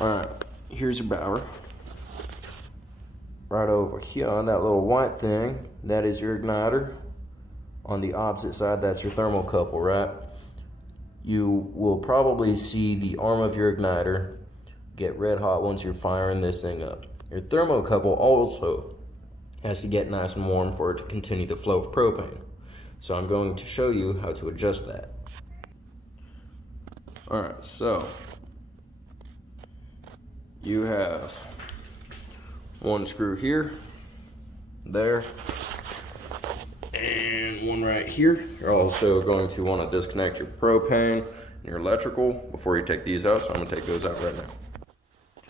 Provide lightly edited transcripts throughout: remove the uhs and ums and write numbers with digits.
Alright, here's your Bauer. Right over here, that little white thing, that is your igniter. On the opposite side, that's your thermocouple, right? You will probably see the arm of your igniter get red hot once you're firing this thing up. Your thermocouple also has to get nice and warm for it to continue the flow of propane. So I'm going to show you how to adjust that. Alright, so you have one screw here, there, and one right here. You're also going to want to disconnect your propane and your electrical before you take these out, so I'm going to take those out right now.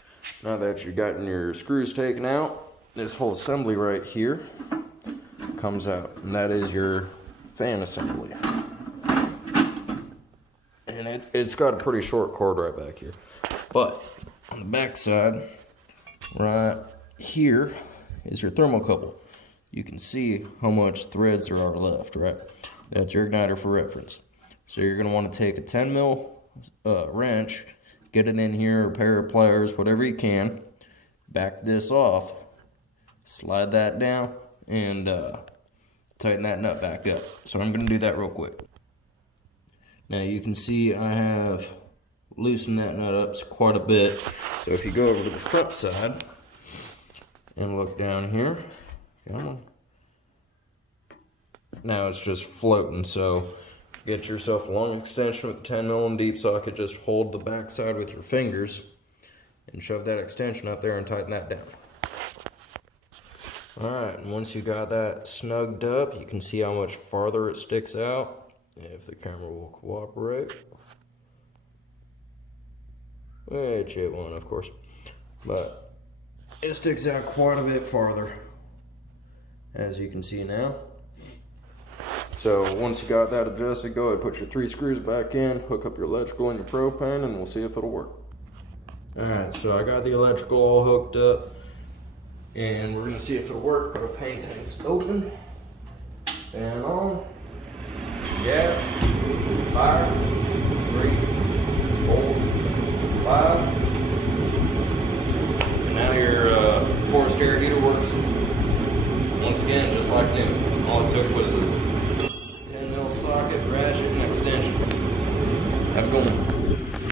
Now that you've gotten your screws taken out, this whole assembly right here comes out, and that is your fan assembly. And it's got a pretty short cord right back here. But on the back side, right here, is your thermocouple. You can see how much threads there are left, right? That's your igniter for reference. So you're gonna want to take a 10 mil wrench, get it in here, a pair of pliers, whatever you can, back this off, slide that down, and tighten that nut back up. So I'm gonna do that real quick. Now you can see I have loosened that nut up quite a bit. So if you go over to the front side and look down here, come on. Now it's just floating, so get yourself a long extension with a 10 mil deep socket. Just hold the back side with your fingers and shove that extension up there and tighten that down. Alright, and once you got that snugged up, you can see how much farther it sticks out, if the camera will cooperate. Which it won't, of course, but it sticks out quite a bit farther, as you can see now. So once you got that adjusted, go ahead and put your 3 screws back in, hook up your electrical and your propane, and we'll see if it'll work. Alright, so I got the electrical all hooked up, and we're gonna see if it'll work. Propane tank's open, fan on, gas, fire, 3, 4, 5. And now your forced air heater works once again just like new. All it took was a